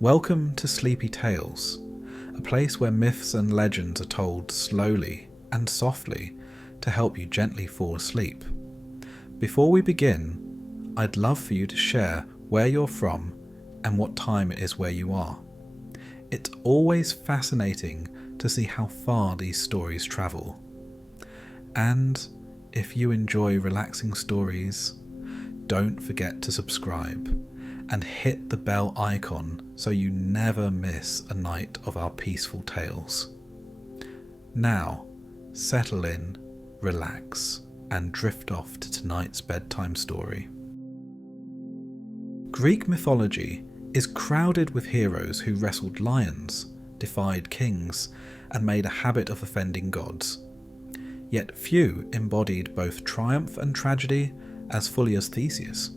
Welcome to Sleepy Tales, a place where myths and legends are told slowly and softly to help you gently fall asleep. Before we begin, I'd love for you to share where you're from and what time it is where you are. It's always fascinating to see how far these stories travel. And if you enjoy relaxing stories, don't forget to subscribe and hit the bell icon so you never miss a night of our peaceful tales. Now, settle in, relax, and drift off to tonight's bedtime story. Greek mythology is crowded with heroes who wrestled lions, defied kings, and made a habit of offending gods. Yet few embodied both triumph and tragedy as fully as Theseus.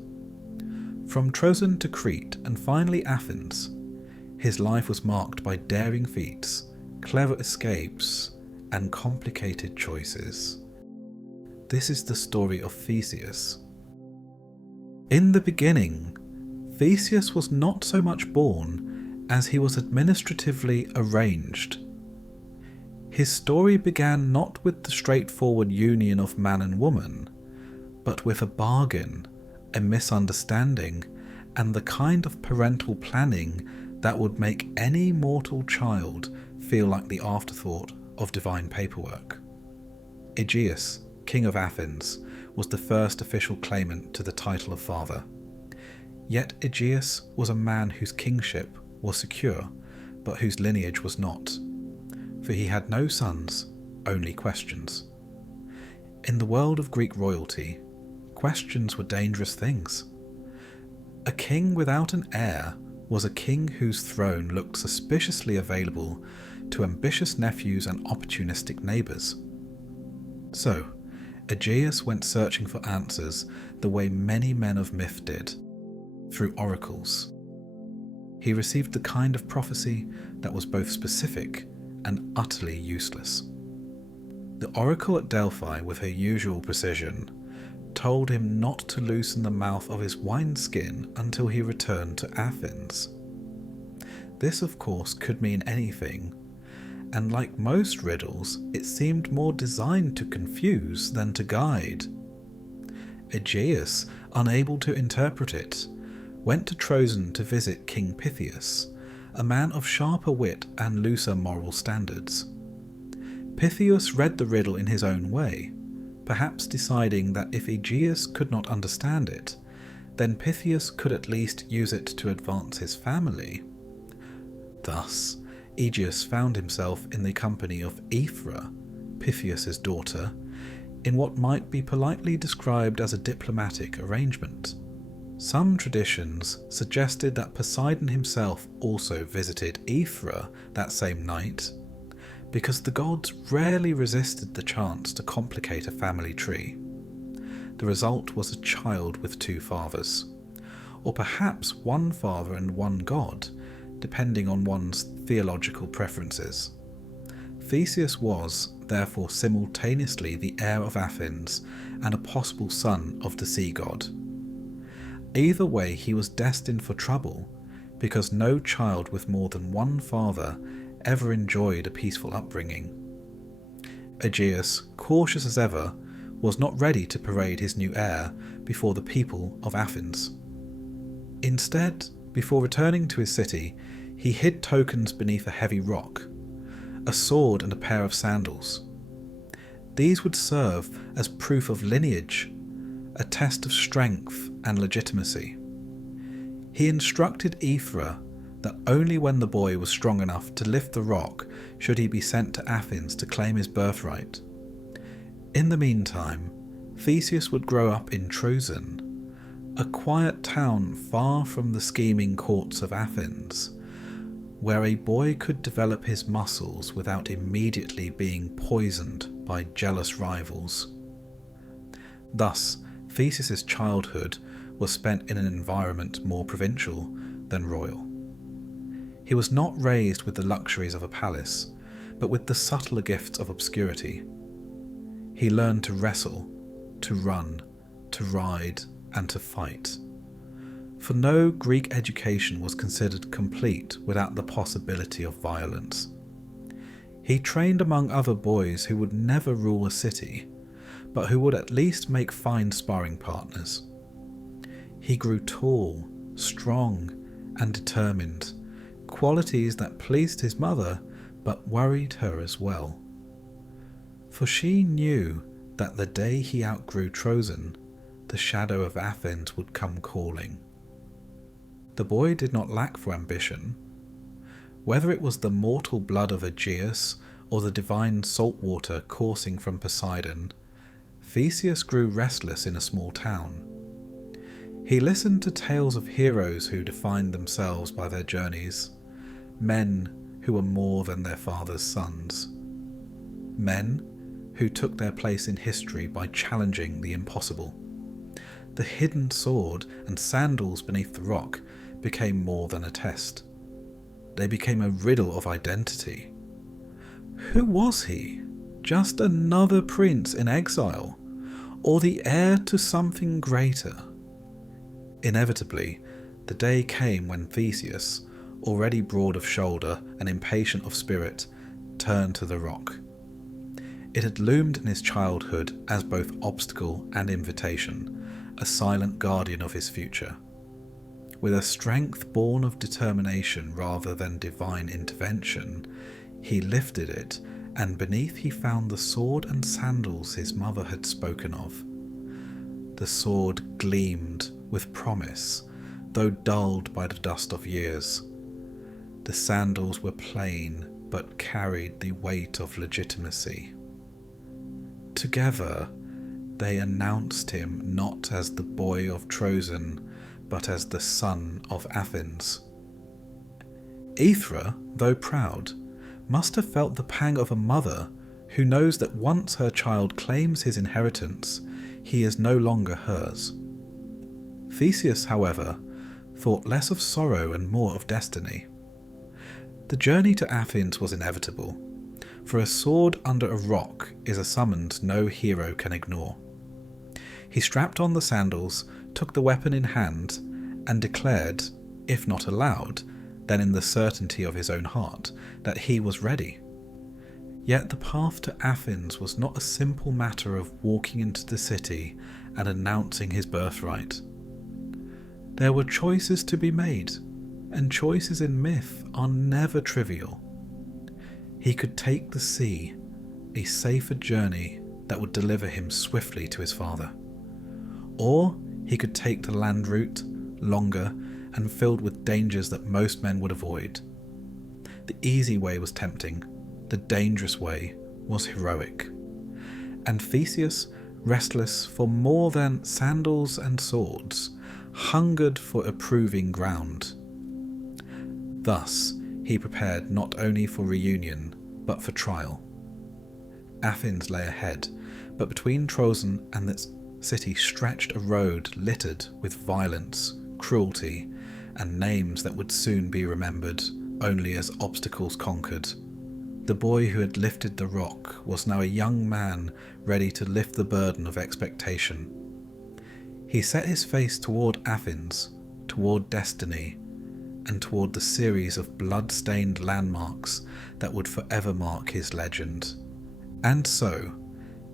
From Trojan to Crete and finally Athens, his life was marked by daring feats, clever escapes, and complicated choices. This is the story of Theseus. In the beginning, Theseus was not so much born as he was administratively arranged. His story began not with the straightforward union of man and woman, but with a bargain, a misunderstanding, and the kind of parental planning that would make any mortal child feel like the afterthought of divine paperwork. Aegeus, King of Athens, was the first official claimant to the title of father. Yet Aegeus was a man whose kingship was secure, but whose lineage was not, for he had no sons, only questions. In the world of Greek royalty, questions were dangerous things. A king without an heir was a king whose throne looked suspiciously available to ambitious nephews and opportunistic neighbours. So, Aegeus went searching for answers the way many men of myth did, through oracles. He received the kind of prophecy that was both specific and utterly useless. The oracle at Delphi, with her usual precision, told him not to loosen the mouth of his wineskin until he returned to Athens. This, of course, could mean anything, and like most riddles, it seemed more designed to confuse than to guide. Aegeus, unable to interpret it, went to Trojan to visit King Theseus, a man of sharper wit and looser moral standards. Theseus read the riddle in his own way, perhaps deciding that if Aegeus could not understand it, then Theseus could at least use it to advance his family. Thus, Aegeus found himself in the company of Aethra, Theseus's daughter, in what might be politely described as a diplomatic arrangement. Some traditions suggested that Poseidon himself also visited Aethra that same night, because the gods rarely resisted the chance to complicate a family tree. The result was a child with two fathers, or perhaps one father and one god, depending on one's theological preferences. Theseus was, therefore, simultaneously the heir of Athens and a possible son of the sea god. Either way, he was destined for trouble, because no child with more than one father ever enjoyed a peaceful upbringing. Aegeus, cautious as ever, was not ready to parade his new heir before the people of Athens. Instead, before returning to his city, he hid tokens beneath a heavy rock, a sword and a pair of sandals. These would serve as proof of lineage, a test of strength and legitimacy. He instructed Aethra that only when the boy was strong enough to lift the rock should he be sent to Athens to claim his birthright. In the meantime, Theseus would grow up in Trojan, a quiet town far from the scheming courts of Athens, where a boy could develop his muscles without immediately being poisoned by jealous rivals. Thus, Theseus's childhood was spent in an environment more provincial than royal. He was not raised with the luxuries of a palace, but with the subtler gifts of obscurity. He learned to wrestle, to run, to ride, and to fight. for no Greek education was considered complete without the possibility of violence. He trained among other boys who would never rule a city, but who would at least make fine sparring partners. He grew tall, strong, and determined, qualities that pleased his mother but worried her as well. For she knew that the day he outgrew Trozen, the shadow of Athens would come calling. The boy did not lack for ambition. Whether it was the mortal blood of Aegeus or the divine salt water coursing from Poseidon, Theseus grew restless in a small town. He listened to tales of heroes who defined themselves by their journeys, men who were more than their father's sons, men who took their place in history by challenging the impossible. The hidden sword and sandals beneath the rock became more than a test. They became a riddle of identity. Who was he? Just another prince in exile, or the heir to something greater? Inevitably, the day came when Theseus, already broad of shoulder and impatient of spirit, turned to the rock. It had loomed in his childhood as both obstacle and invitation, a silent guardian of his future. With a strength born of determination rather than divine intervention, he lifted it, and beneath he found the sword and sandals his mother had spoken of. The sword gleamed with promise, though dulled by the dust of years. The sandals were plain, but carried the weight of legitimacy. Together, they announced him not as the boy of Trozen, but as the son of Athens. Aethra, though proud, must have felt the pang of a mother who knows that once her child claims his inheritance, he is no longer hers. Theseus, however, thought less of sorrow and more of destiny. The journey to Athens was inevitable, for a sword under a rock is a summons no hero can ignore. He strapped on the sandals, took the weapon in hand, and declared, if not aloud, then in the certainty of his own heart, that he was ready. Yet the path to Athens was not a simple matter of walking into the city and announcing his birthright. There were choices to be made, and choices in myth are never trivial. He could take the sea, a safer journey that would deliver him swiftly to his father. Or he could take the land route, longer and filled with dangers that most men would avoid. The easy way was tempting, the dangerous way was heroic. And Theseus, restless for more than sandals and swords, hungered for a proving ground. Thus, he prepared not only for reunion, but for trial. Athens lay ahead, but between Trozen and its city stretched a road littered with violence, cruelty, and names that would soon be remembered only as obstacles conquered. The boy who had lifted the rock was now a young man ready to lift the burden of expectation. He set his face toward Athens, toward destiny, and toward the series of blood-stained landmarks that would forever mark his legend. And so,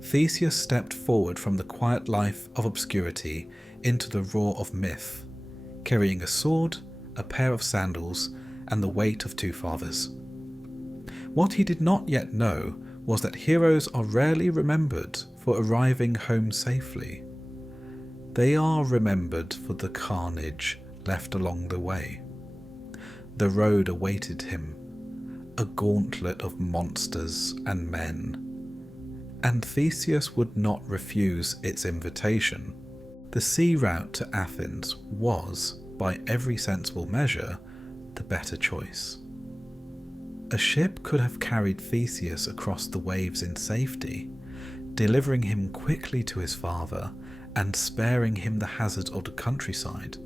Theseus stepped forward from the quiet life of obscurity into the roar of myth, carrying a sword, a pair of sandals, and the weight of two fathers. What he did not yet know was that heroes are rarely remembered for arriving home safely. They are remembered for the carnage left along the way. The road awaited him, a gauntlet of monsters and men, and Theseus would not refuse its invitation. The sea route to Athens was, by every sensible measure, the better choice. A ship could have carried Theseus across the waves in safety, delivering him quickly to his father and sparing him the hazards of the countryside.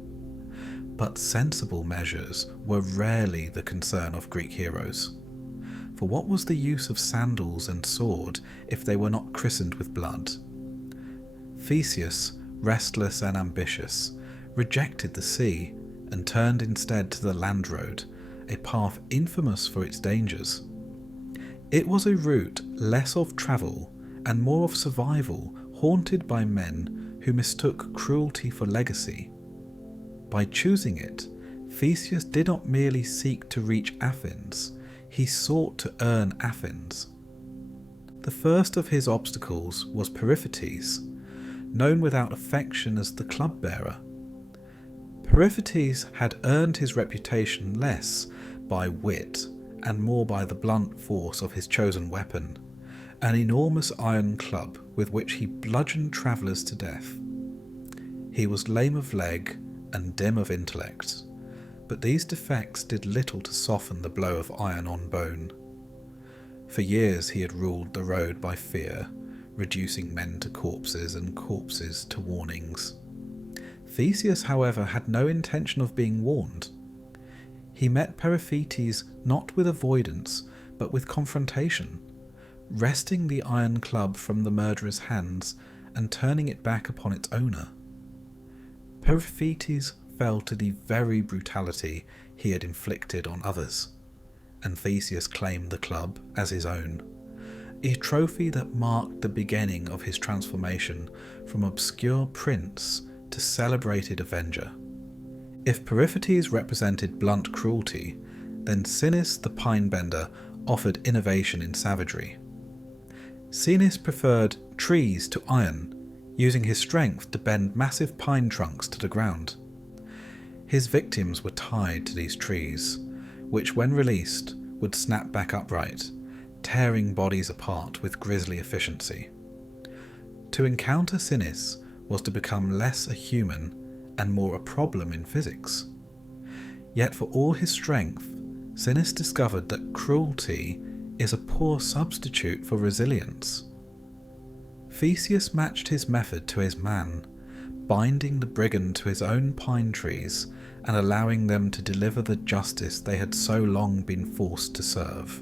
But sensible measures were rarely the concern of Greek heroes. For what was the use of sandals and sword if they were not christened with blood? Theseus, restless and ambitious, rejected the sea and turned instead to the land road, a path infamous for its dangers. It was a route less of travel and more of survival, haunted by men who mistook cruelty for legacy. By choosing it, Theseus did not merely seek to reach Athens, he sought to earn Athens. The first of his obstacles was Periphetes, known without affection as the club-bearer. Periphetes had earned his reputation less by wit and more by the blunt force of his chosen weapon, an enormous iron club with which he bludgeoned travellers to death. He was lame of leg and dim of intellect, but these defects did little to soften the blow of iron on bone. For years he had ruled the road by fear, reducing men to corpses and corpses to warnings. Theseus, however, had no intention of being warned. He met Periphetes not with avoidance, but with confrontation, wresting the iron club from the murderer's hands and turning it back upon its owner. Periphetes fell to the very brutality he had inflicted on others, and Theseus claimed the club as his own, a trophy that marked the beginning of his transformation from obscure prince to celebrated avenger. If Periphetes represented blunt cruelty, then Sinis the Pine-bender offered innovation in savagery. Sinis preferred trees to iron, using his strength to bend massive pine trunks to the ground. His victims were tied to these trees, which when released would snap back upright, tearing bodies apart with grisly efficiency. To encounter Sinis was to become less a human and more a problem in physics. Yet for all his strength, Sinis discovered that cruelty is a poor substitute for resilience. Theseus matched his method to his man, binding the brigand to his own pine trees and allowing them to deliver the justice they had so long been forced to serve.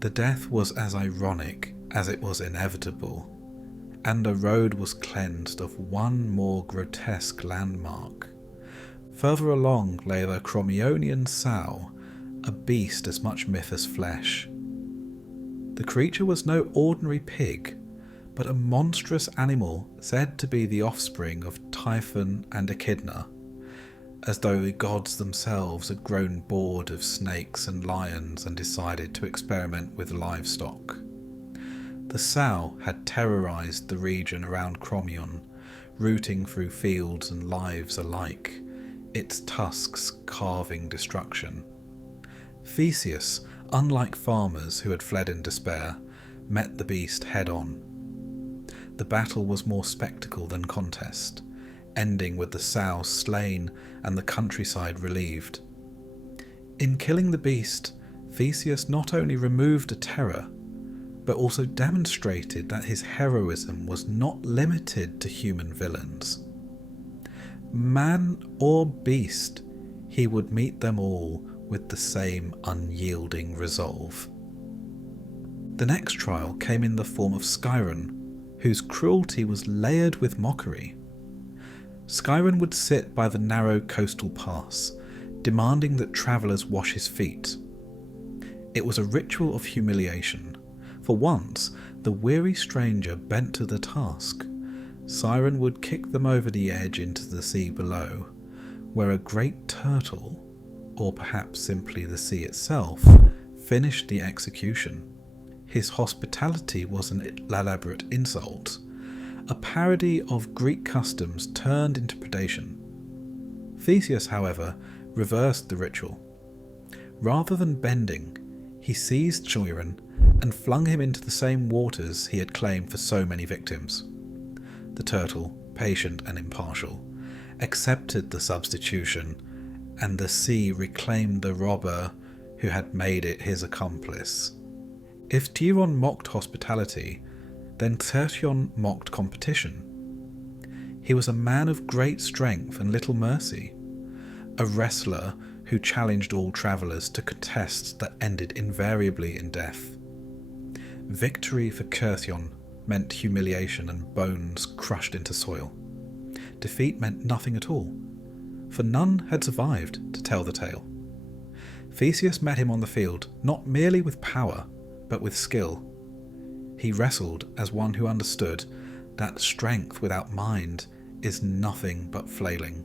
The death was as ironic as it was inevitable, and the road was cleansed of one more grotesque landmark. Further along lay the Crommyonian sow, a beast as much myth as flesh. The creature was no ordinary pig, but a monstrous animal said to be the offspring of Typhon and Echidna, as though the gods themselves had grown bored of snakes and lions and decided to experiment with livestock. The sow had terrorized the region around Crommyon, rooting through fields and lives alike, its tusks carving destruction. Theseus, unlike farmers who had fled in despair, met the beast head-on. The battle was more spectacle than contest, ending with the sow slain and the countryside relieved. In killing the beast, Theseus not only removed a terror, but also demonstrated that his heroism was not limited to human villains. Man or beast, he would meet them all with the same unyielding resolve. The next trial came in the form of Scyron, whose cruelty was layered with mockery. Scyron would sit by the narrow coastal pass, demanding that travellers wash his feet. It was a ritual of humiliation. For once, the weary stranger bent to the task. Scyron would kick them over the edge into the sea below, where a great turtle, or perhaps simply the sea itself, finished the execution. His hospitality was an elaborate insult, a parody of Greek customs turned into predation. Theseus, however, reversed the ritual. Rather than bending, he seized Scyron and flung him into the same waters he had claimed for so many victims. The turtle, patient and impartial, accepted the substitution, and the sea reclaimed the robber who had made it his accomplice. If Chiron mocked hospitality, then Tertion mocked competition. He was a man of great strength and little mercy, a wrestler who challenged all travellers to contests that ended invariably in death. Victory for Certhion meant humiliation and bones crushed into soil. defeat meant nothing at all, for none had survived to tell the tale. Theseus met him on the field not merely with power, but with skill. He wrestled as one who understood that strength without mind is nothing but flailing.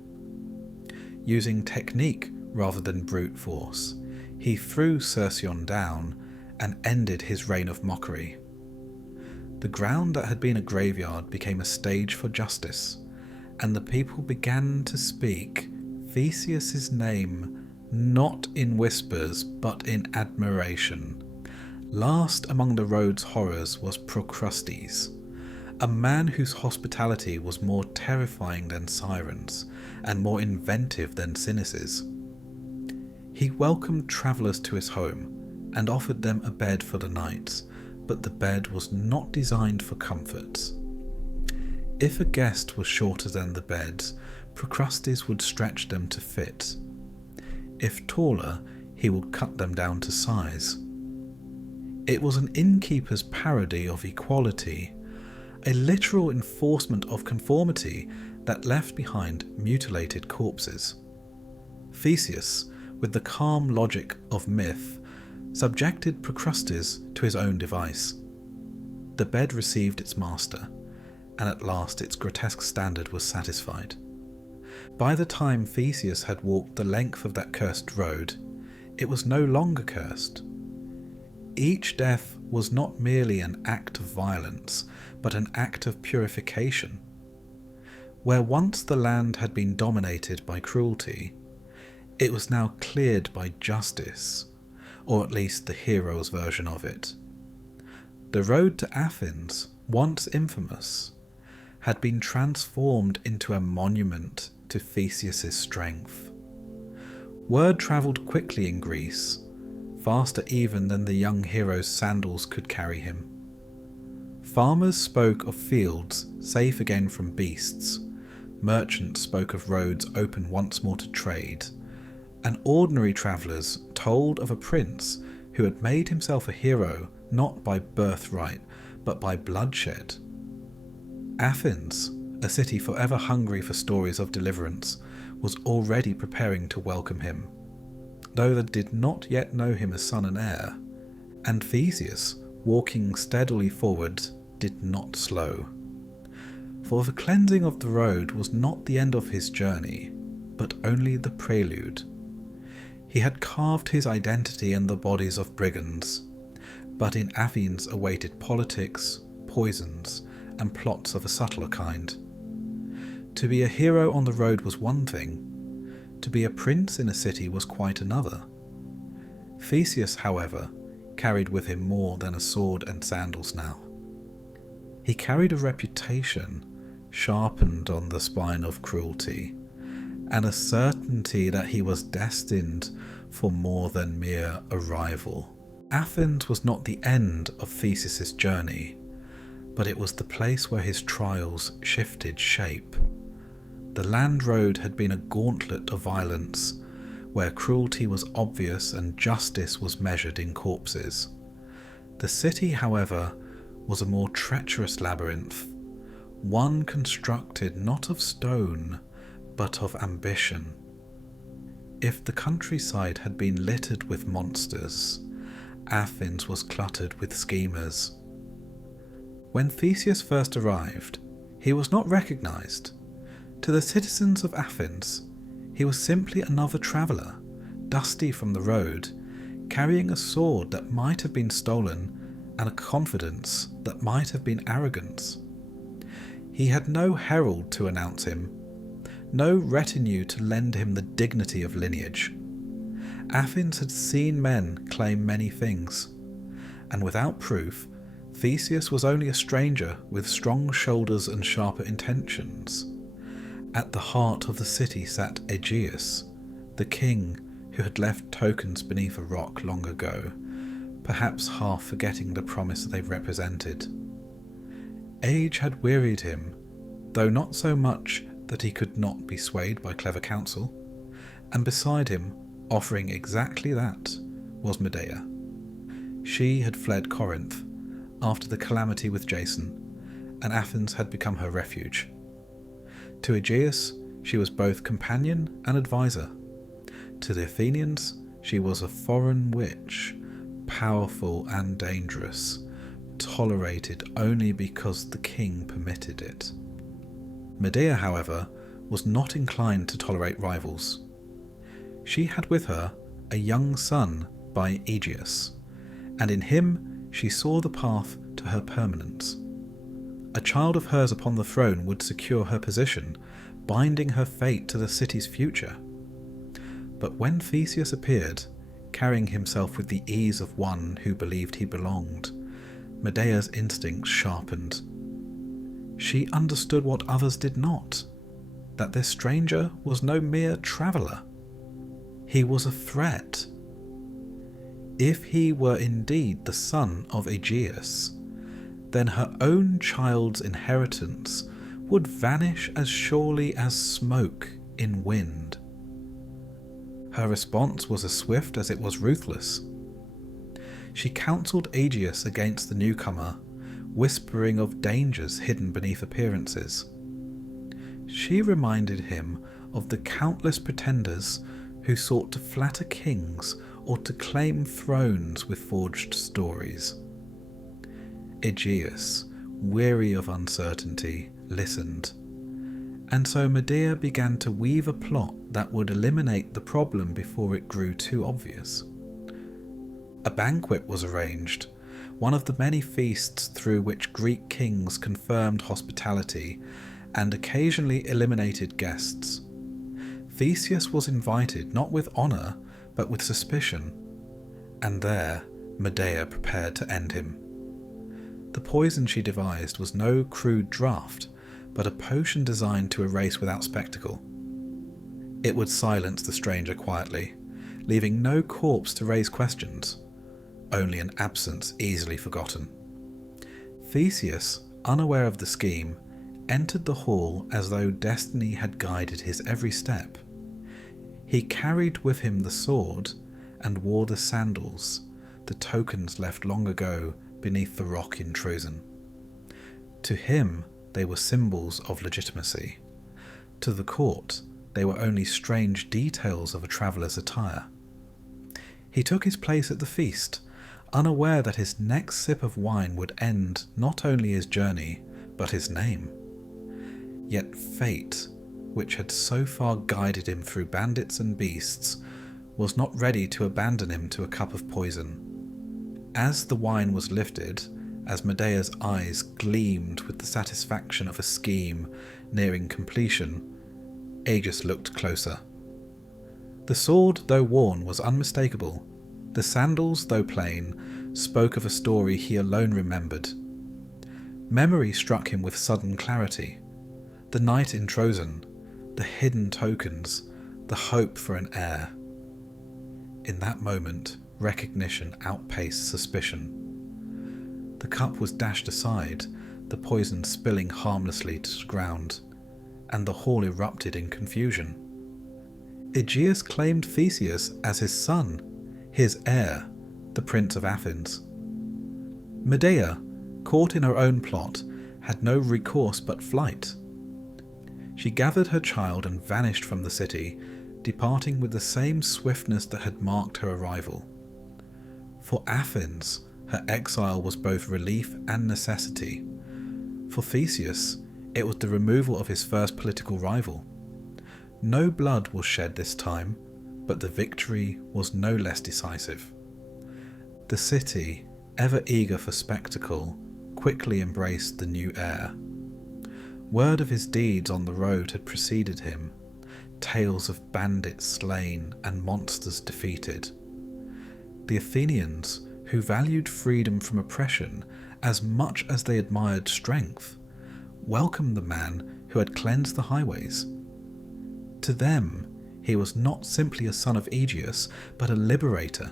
Using technique rather than brute force, he threw Cercyon down and ended his reign of mockery. The ground that had been a graveyard became a stage for justice, and the people began to speak Theseus's name not in whispers but in admiration. Last among the road's horrors was Procrustes, a man whose hospitality was more terrifying than sirens and more inventive than cynices. He welcomed travellers to his home and offered them a bed for the night, but the bed was not designed for comfort. If a guest was shorter than the bed, Procrustes would stretch them to fit. If taller, he would cut them down to size. It was an innkeeper's parody of equality, a literal enforcement of conformity that left behind mutilated corpses. Theseus, with the calm logic of myth, subjected Procrustes to his own device. The bed received its master, and at last its grotesque standard was satisfied. By the time Theseus had walked the length of that cursed road, it was no longer cursed. Each death was not merely an act of violence, but an act of purification. Where once the land had been dominated by cruelty, it was now cleared by justice, or at least the hero's version of it. The road to Athens, once infamous, had been transformed into a monument to Theseus's strength. Word travelled quickly in Greece, faster even than the young hero's sandals could carry him. Farmers spoke of fields safe again from beasts, merchants spoke of roads open once more to trade, and ordinary travellers told of a prince who had made himself a hero not by birthright but by bloodshed. Athens, a city forever hungry for stories of deliverance, was already preparing to welcome him, though they did not yet know him as son and heir, and Theseus, walking steadily forward, did not slow. For the cleansing of the road was not the end of his journey, but only the prelude. He had carved his identity in the bodies of brigands, but in Athens awaited politics, poisons, and plots of a subtler kind. To be a hero on the road was one thing, to be a prince in a city was quite another. Theseus, however, carried with him more than a sword and sandals now. He carried a reputation sharpened on the spine of cruelty, and a certainty that he was destined for more than mere arrival. Athens was not the end of Theseus's journey, but it was the place where his trials shifted shape. The land road had been a gauntlet of violence, where cruelty was obvious and justice was measured in corpses. The city, however, was a more treacherous labyrinth, one constructed not of stone, but of ambition. If the countryside had been littered with monsters, Athens was cluttered with schemers. When Theseus first arrived, he was not recognized. To the citizens of Athens, he was simply another traveller, dusty from the road, carrying a sword that might have been stolen and a confidence that might have been arrogance. He had no herald to announce him, no retinue to lend him the dignity of lineage. Athens had seen men claim many things, and without proof, Theseus was only a stranger with strong shoulders and sharper intentions. At the heart of the city sat Aegeus, the king who had left tokens beneath a rock long ago, perhaps half forgetting the promise they represented. Age had wearied him, though not so much that he could not be swayed by clever counsel, and beside him, offering exactly that, was Medea. She had fled Corinth after the calamity with Jason, and Athens had become her refuge. To Aegeus, she was both companion and advisor. To the Athenians, she was a foreign witch, powerful and dangerous, tolerated only because the king permitted it. Medea, however, was not inclined to tolerate rivals. She had with her a young son by Aegeus, and in him she saw the path to her permanence. A child of hers upon the throne would secure her position, binding her fate to the city's future. But when Theseus appeared, carrying himself with the ease of one who believed he belonged, Medea's instincts sharpened. She understood what others did not, that this stranger was no mere traveller. He was a threat. If he were indeed the son of Aegeus, then her own child's inheritance would vanish as surely as smoke in wind. Her response was as swift as it was ruthless. She counselled Aegeus against the newcomer, whispering of dangers hidden beneath appearances. She reminded him of the countless pretenders who sought to flatter kings or to claim thrones with forged stories. Aegeus, weary of uncertainty, listened, and so Medea began to weave a plot that would eliminate the problem before it grew too obvious. A banquet was arranged, one of the many feasts through which Greek kings confirmed hospitality and occasionally eliminated guests. Theseus was invited not with honour, but with suspicion, and there Medea prepared to end him. The poison she devised was no crude draught, but a potion designed to erase without spectacle. It would silence the stranger quietly, leaving no corpse to raise questions, only an absence easily forgotten. Theseus, unaware of the scheme, entered the hall as though destiny had guided his every step. He carried with him the sword and wore the sandals, the tokens left long ago beneath the rock in Troezen. To him, they were symbols of legitimacy. To the court, they were only strange details of a traveller's attire. He took his place at the feast, unaware that his next sip of wine would end not only his journey, but his name. Yet fate, which had so far guided him through bandits and beasts, was not ready to abandon him to a cup of poison. As the wine was lifted, as Medea's eyes gleamed with the satisfaction of a scheme nearing completion, Aegeus looked closer. The sword, though worn, was unmistakable. The sandals, though plain, spoke of a story he alone remembered. Memory struck him with sudden clarity. The night in Troezen, the hidden tokens, the hope for an heir. In that moment, recognition outpaced suspicion. The cup was dashed aside, the poison spilling harmlessly to the ground, and the hall erupted in confusion. Aegeus claimed Theseus as his son, his heir, the Prince of Athens. Medea, caught in her own plot, had no recourse but flight. She gathered her child and vanished from the city, departing with the same swiftness that had marked her arrival. For Athens, her exile was both relief and necessity. For Theseus, it was the removal of his first political rival. No blood was shed this time, but the victory was no less decisive. The city, ever eager for spectacle, quickly embraced the new heir. Word of his deeds on the road had preceded him, tales of bandits slain and monsters defeated. The Athenians, who valued freedom from oppression as much as they admired strength, welcomed the man who had cleansed the highways. To them, he was not simply a son of Aegeus, but a liberator,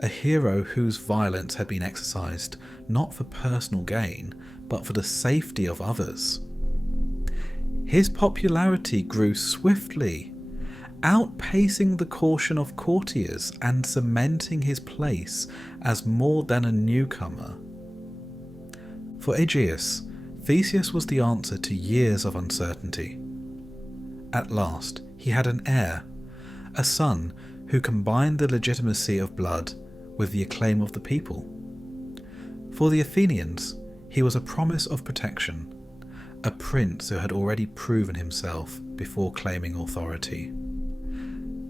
a hero whose violence had been exercised not for personal gain, but for the safety of others. His popularity grew swiftly, outpacing the caution of courtiers and cementing his place as more than a newcomer. For Aegeus, Theseus was the answer to years of uncertainty. At last, he had an heir, a son who combined the legitimacy of blood with the acclaim of the people. For the Athenians, he was a promise of protection, a prince who had already proven himself before claiming authority.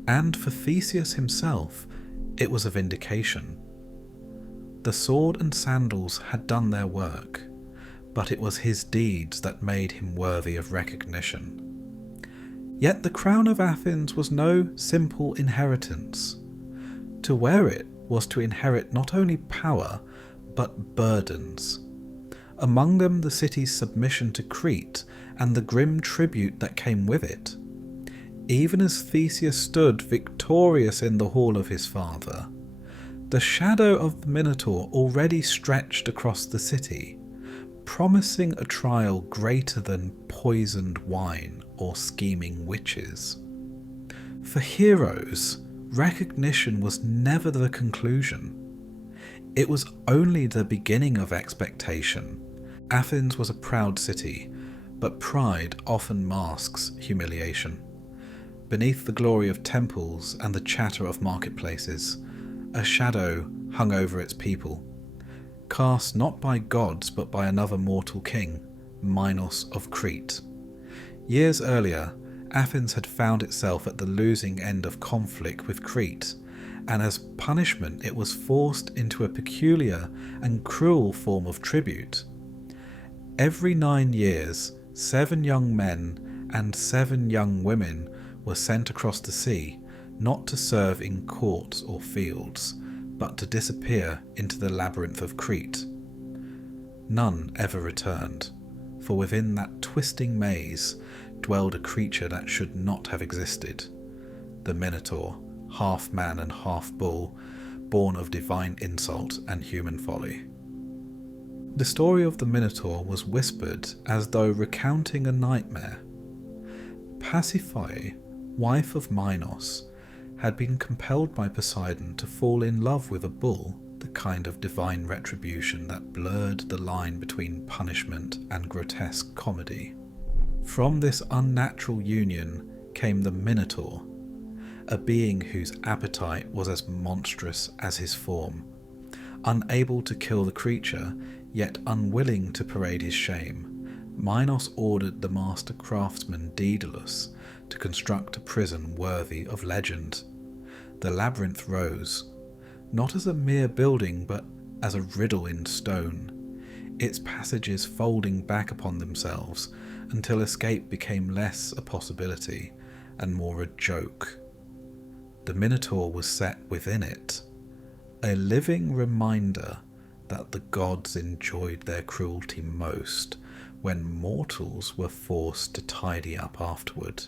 And for Theseus himself, it was a vindication. The sword and sandals had done their work, but it was his deeds that made him worthy of recognition. Yet the crown of Athens was no simple inheritance. To wear it was to inherit not only power, but burdens. Among them the city's submission to Crete and the grim tribute that came with it. Even as Theseus stood victorious in the hall of his father, the shadow of the Minotaur already stretched across the city, promising a trial greater than poisoned wine or scheming witches. For heroes, recognition was never the conclusion. It was only the beginning of expectation. Athens was a proud city, but pride often masks humiliation. Beneath the glory of temples and the chatter of marketplaces, a shadow hung over its people, cast not by gods but by another mortal king, Minos of Crete. Years earlier, Athens had found itself at the losing end of conflict with Crete, and as punishment it was forced into a peculiar and cruel form of tribute. Every 9 years, 7 young men and 7 young women were sent across the sea, not to serve in courts or fields, but to disappear into the labyrinth of Crete. None ever returned, for within that twisting maze dwelled a creature that should not have existed, the Minotaur, half man and half bull, born of divine insult and human folly. The story of the Minotaur was whispered as though recounting a nightmare. Pasiphae, wife of Minos, had been compelled by Poseidon to fall in love with a bull, the kind of divine retribution that blurred the line between punishment and grotesque comedy. From this unnatural union came the Minotaur, a being whose appetite was as monstrous as his form. Unable to kill the creature, yet unwilling to parade his shame, Minos ordered the master craftsman Daedalus to construct a prison worthy of legend. The labyrinth rose, not as a mere building but as a riddle in stone, its passages folding back upon themselves until escape became less a possibility and more a joke. The Minotaur was set within it, a living reminder that the gods enjoyed their cruelty most when mortals were forced to tidy up afterward.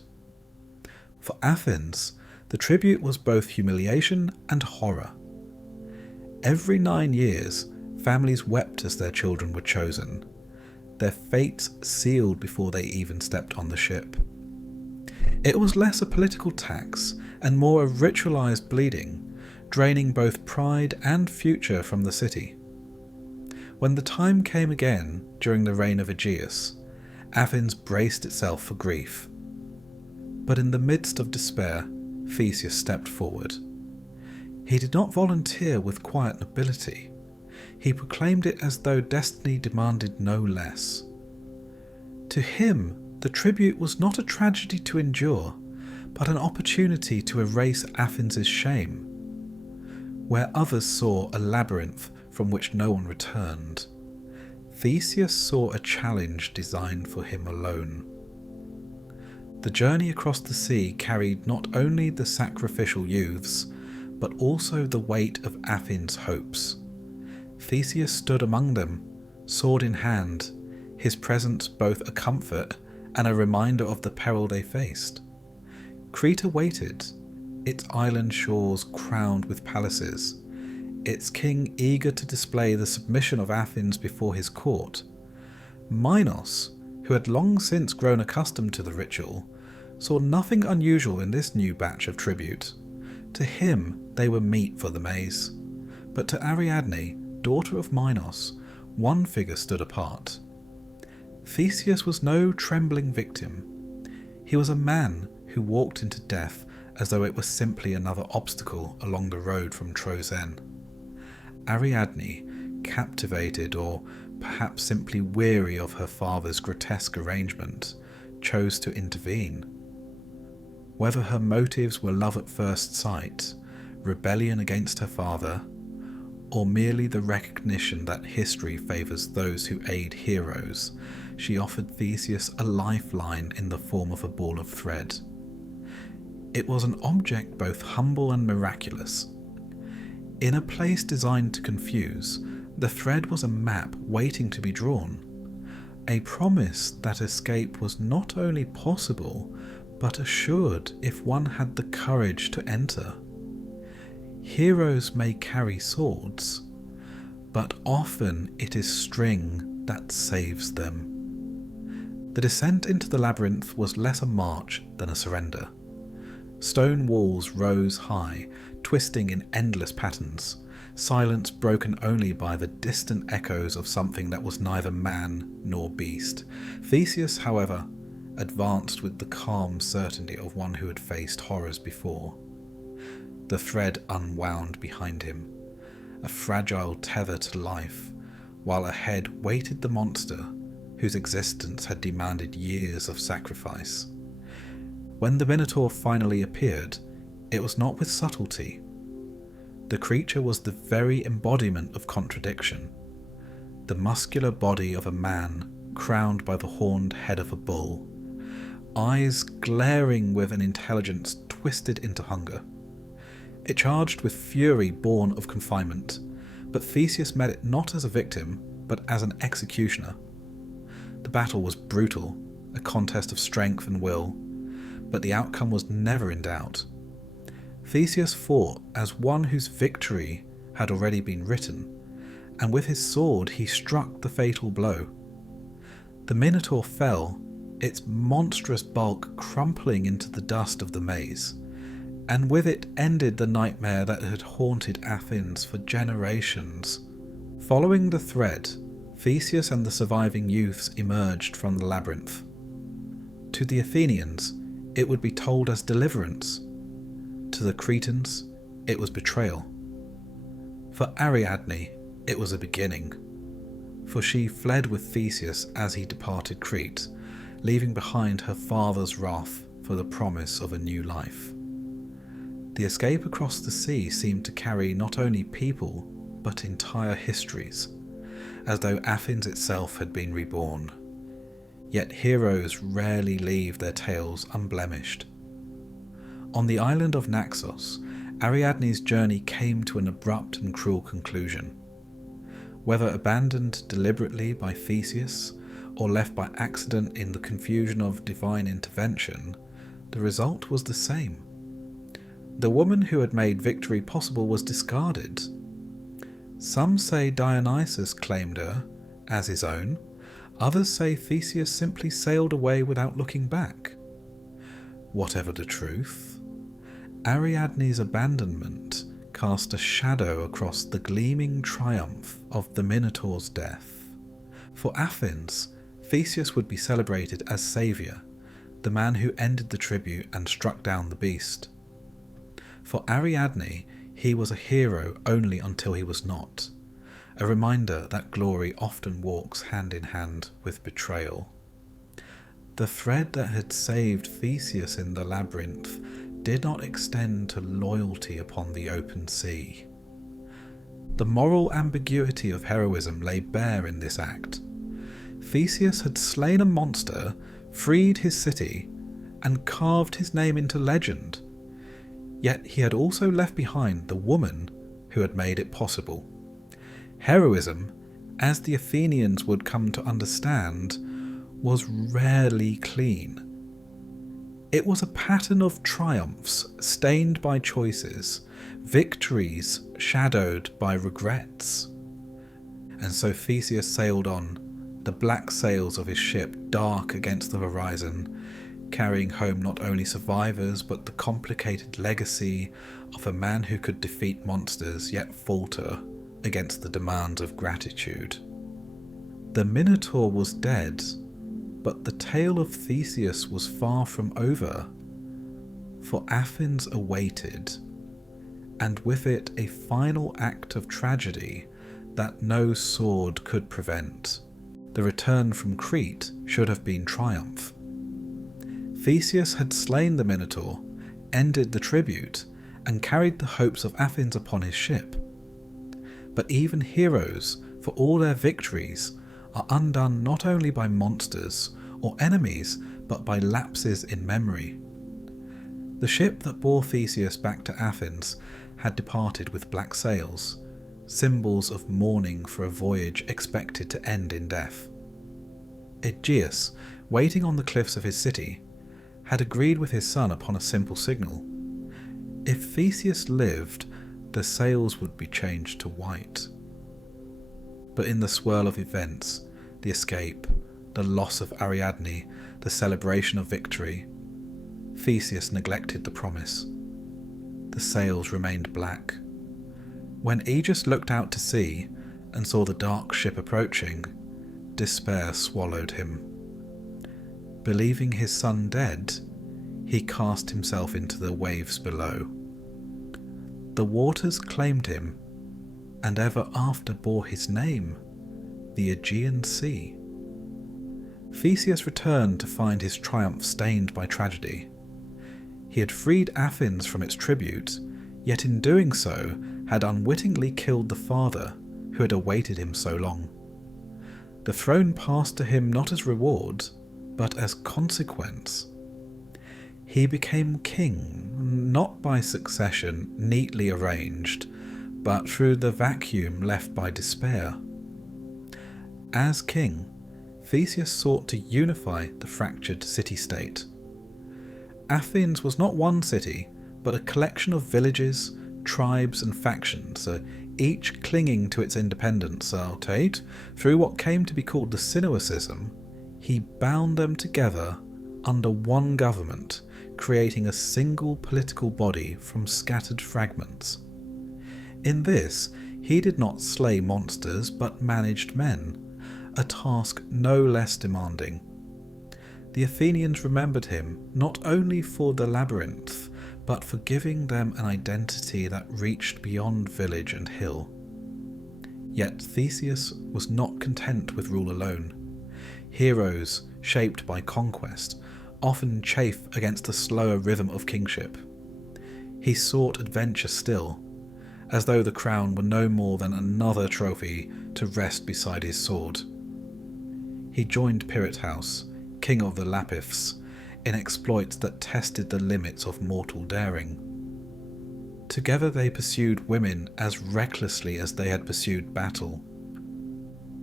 For Athens, the tribute was both humiliation and horror. Every 9 years, families wept as their children were chosen, their fates sealed before they even stepped on the ship. It was less a political tax and more a ritualized bleeding, draining both pride and future from the city. When the time came again during the reign of Aegeus, Athens braced itself for grief. But in the midst of despair, Theseus stepped forward. He did not volunteer with quiet nobility. He proclaimed it as though destiny demanded no less. To him, the tribute was not a tragedy to endure, but an opportunity to erase Athens' shame. Where others saw a labyrinth from which no one returned, Theseus saw a challenge designed for him alone. The journey across the sea carried not only the sacrificial youths, but also the weight of Athens' hopes. Theseus stood among them, sword in hand, his presence both a comfort and a reminder of the peril they faced. Crete awaited, its island shores crowned with palaces, its king eager to display the submission of Athens before his court. Minos, who had long since grown accustomed to the ritual, saw nothing unusual in this new batch of tribute. To him they were meat for the maze, but to Ariadne, daughter of Minos, one figure stood apart. Theseus was no trembling victim. He was a man who walked into death as though it was simply another obstacle along the road from Trozen. Ariadne, captivated or perhaps simply weary of her father's grotesque arrangement, chose to intervene. Whether her motives were love at first sight, rebellion against her father, or merely the recognition that history favours those who aid heroes, she offered Theseus a lifeline in the form of a ball of thread. It was an object both humble and miraculous. In a place designed to confuse, the thread was a map waiting to be drawn, a promise that escape was not only possible, but assured if one had the courage to enter. Heroes may carry swords, but often it is string that saves them. The descent into the labyrinth was less a march than a surrender. Stone walls rose high, twisting in endless patterns, silence broken only by the distant echoes of something that was neither man nor beast. Theseus, however, advanced with the calm certainty of one who had faced horrors before. The thread unwound behind him, a fragile tether to life, while ahead waited the monster whose existence had demanded years of sacrifice. When the Minotaur finally appeared, it was not with subtlety. The creature was the very embodiment of contradiction, the muscular body of a man crowned by the horned head of a bull, eyes glaring with an intelligence twisted into hunger. It charged with fury born of confinement, but Theseus met it not as a victim, but as an executioner. The battle was brutal, a contest of strength and will, but the outcome was never in doubt. Theseus fought as one whose victory had already been written, and with his sword he struck the fatal blow. The Minotaur fell, its monstrous bulk crumpling into the dust of the maze, and with it ended the nightmare that had haunted Athens for generations. Following the thread, Theseus and the surviving youths emerged from the labyrinth. To the Athenians, it would be told as deliverance. To the Cretans, it was betrayal. For Ariadne, it was a beginning, for she fled with Theseus as he departed Crete, leaving behind her father's wrath for the promise of a new life. The escape across the sea seemed to carry not only people, but entire histories, as though Athens itself had been reborn. Yet heroes rarely leave their tales unblemished. On the island of Naxos, Ariadne's journey came to an abrupt and cruel conclusion. Whether abandoned deliberately by Theseus, or left by accident in the confusion of divine intervention, the result was the same. The woman who had made victory possible was discarded. Some say Dionysus claimed her as his own, others say Theseus simply sailed away without looking back. Whatever the truth, Ariadne's abandonment cast a shadow across the gleaming triumph of the Minotaur's death. For Athens, Theseus would be celebrated as saviour, the man who ended the tribute and struck down the beast. For Ariadne, he was a hero only until he was not, a reminder that glory often walks hand in hand with betrayal. The thread that had saved Theseus in the labyrinth did not extend to loyalty upon the open sea. The moral ambiguity of heroism lay bare in this act. Theseus had slain a monster, freed his city, and carved his name into legend. Yet he had also left behind the woman who had made it possible. Heroism, as the Athenians would come to understand, was rarely clean. It was a pattern of triumphs stained by choices, victories shadowed by regrets. And so Theseus sailed on, the black sails of his ship dark against the horizon, carrying home not only survivors but the complicated legacy of a man who could defeat monsters yet falter against the demands of gratitude. The Minotaur was dead, But the tale of Theseus was far from over, for Athens awaited, and with it a final act of tragedy that no sword could prevent. The return from Crete should have been triumph. Theseus had slain the Minotaur, ended the tribute, and carried the hopes of Athens upon his ship. But even heroes, for all their victories, are undone not only by monsters or enemies, but by lapses in memory. The ship that bore Theseus back to Athens had departed with black sails, symbols of mourning for a voyage expected to end in death. Aegeus, waiting on the cliffs of his city, had agreed with his son upon a simple signal. If Theseus lived, the sails would be changed to white. But in the swirl of events, the escape, the loss of Ariadne, the celebration of victory, Theseus neglected the promise. The sails remained black. When Aegeus looked out to sea and saw the dark ship approaching, despair swallowed him. Believing his son dead, he cast himself into the waves below. The waters claimed him, and ever after bore his name, the Aegean Sea. Theseus returned to find his triumph stained by tragedy. He had freed Athens from its tribute, yet in doing so had unwittingly killed the father who had awaited him so long. The throne passed to him not as reward, but as consequence. He became king, not by succession neatly arranged, but through the vacuum left by despair. As king, Theseus sought to unify the fractured city-state. Athens was not one city, but a collection of villages, tribes and factions, each clinging to its independence. Through what came to be called the Sinuousism, he bound them together under one government, creating a single political body from scattered fragments. In this, he did not slay monsters but managed men, a task no less demanding. The Athenians remembered him not only for the labyrinth, but for giving them an identity that reached beyond village and hill. Yet Theseus was not content with rule alone. Heroes, shaped by conquest, often chafe against the slower rhythm of kingship. He sought adventure still, as though the crown were no more than another trophy to rest beside his sword. He joined Pirate House, king of the Lapiths, in exploits that tested the limits of mortal daring. Together they pursued women as recklessly as they had pursued battle.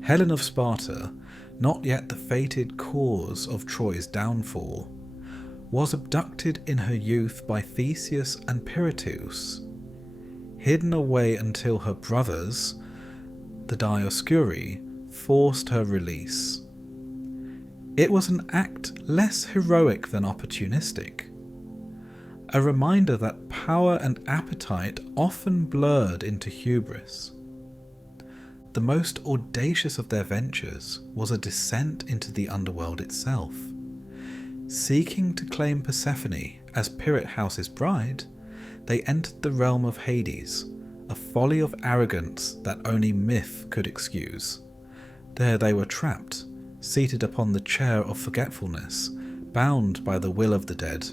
Helen of Sparta, not yet the fated cause of Troy's downfall, was abducted in her youth by Theseus and Pirithous, hidden away until her brothers, the Dioscuri, forced her release. It was an act less heroic than opportunistic, a reminder that power and appetite often blurred into hubris. The most audacious of their ventures was a descent into the underworld itself. Seeking to claim Persephone as Pirate House's bride, they entered the realm of Hades, a folly of arrogance that only myth could excuse. There they were trapped, seated upon the chair of forgetfulness, bound by the will of the dead.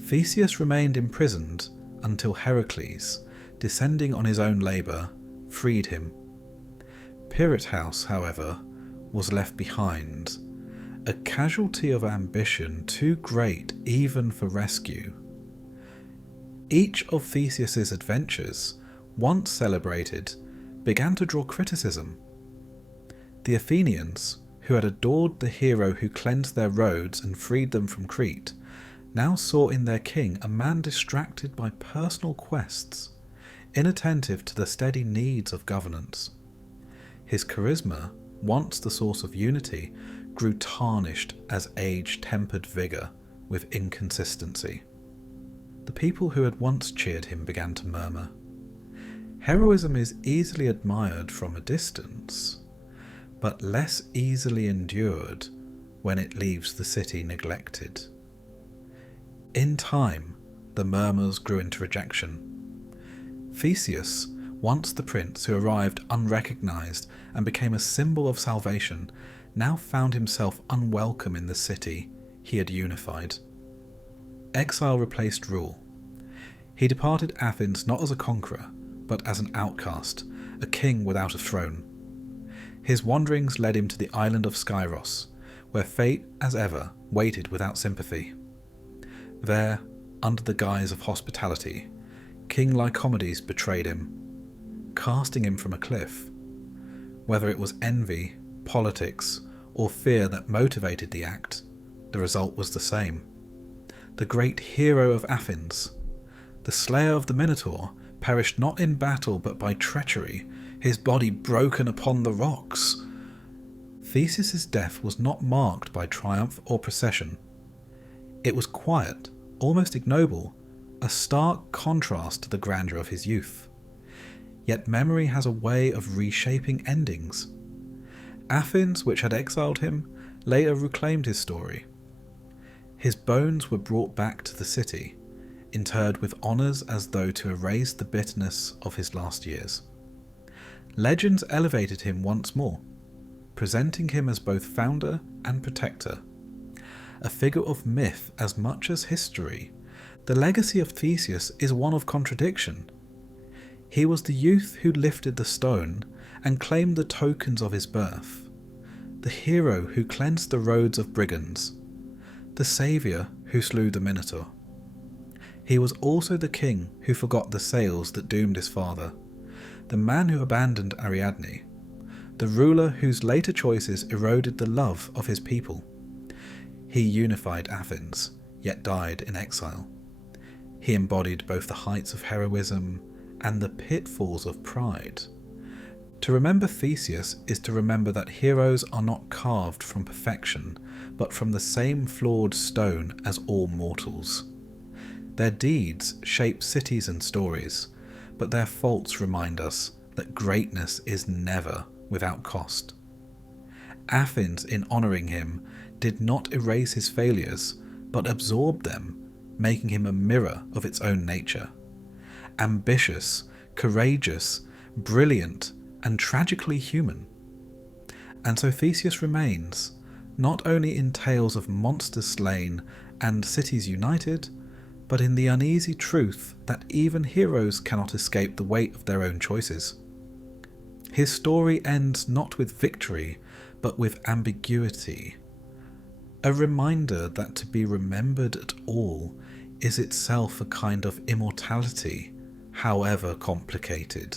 Theseus remained imprisoned until Heracles, descending on his own labour, freed him. Pirate House, however, was left behind, a casualty of ambition too great even for rescue. Each of Theseus's adventures, once celebrated, began to draw criticism. The Athenians, who had adored the hero who cleansed their roads and freed them from Crete, now saw in their king a man distracted by personal quests, inattentive to the steady needs of governance. His charisma, once the source of unity, grew tarnished as age tempered vigour with inconsistency. The people who had once cheered him began to murmur. Heroism is easily admired from a distance, but less easily endured when it leaves the city neglected. In time, the murmurs grew into rejection. Theseus, once the prince who arrived unrecognized and became a symbol of salvation, now found himself unwelcome in the city he had unified. Exile replaced rule. He departed Athens not as a conqueror, but as an outcast, a king without a throne. His wanderings led him to the island of Skyros, where fate, as ever, waited without sympathy. There, under the guise of hospitality, King Lycomedes betrayed him, casting him from a cliff. Whether it was envy, politics, or fear that motivated the act, the result was the same. The great hero of Athens, the slayer of the Minotaur, perished not in battle but by treachery, his body broken upon the rocks. Theseus's death was not marked by triumph or procession. It was quiet, almost ignoble, a stark contrast to the grandeur of his youth. Yet memory has a way of reshaping endings. Athens, which had exiled him, later reclaimed his story. His bones were brought back to the city, interred with honours as though to erase the bitterness of his last years. Legends elevated him once more, presenting him as both founder and protector. A figure of myth as much as history, the legacy of Theseus is one of contradiction. He was the youth who lifted the stone and claimed the tokens of his birth, the hero who cleansed the roads of brigands, the saviour who slew the Minotaur. He was also the king who forgot the sails that doomed his father, the man who abandoned Ariadne, the ruler whose later choices eroded the love of his people. He unified Athens, yet died in exile. He embodied both the heights of heroism and the pitfalls of pride. To remember Theseus is to remember that heroes are not carved from perfection, but from the same flawed stone as all mortals. Their deeds shape cities and stories, but their faults remind us that greatness is never without cost. Athens, in honouring him, did not erase his failures, but absorbed them, making him a mirror of its own nature. Ambitious, courageous, brilliant, and tragically human. And so Theseus remains, not only in tales of monsters slain and cities united, but in the uneasy truth that even heroes cannot escape the weight of their own choices. His story ends not with victory, but with ambiguity. A reminder that to be remembered at all is itself a kind of immortality, however complicated.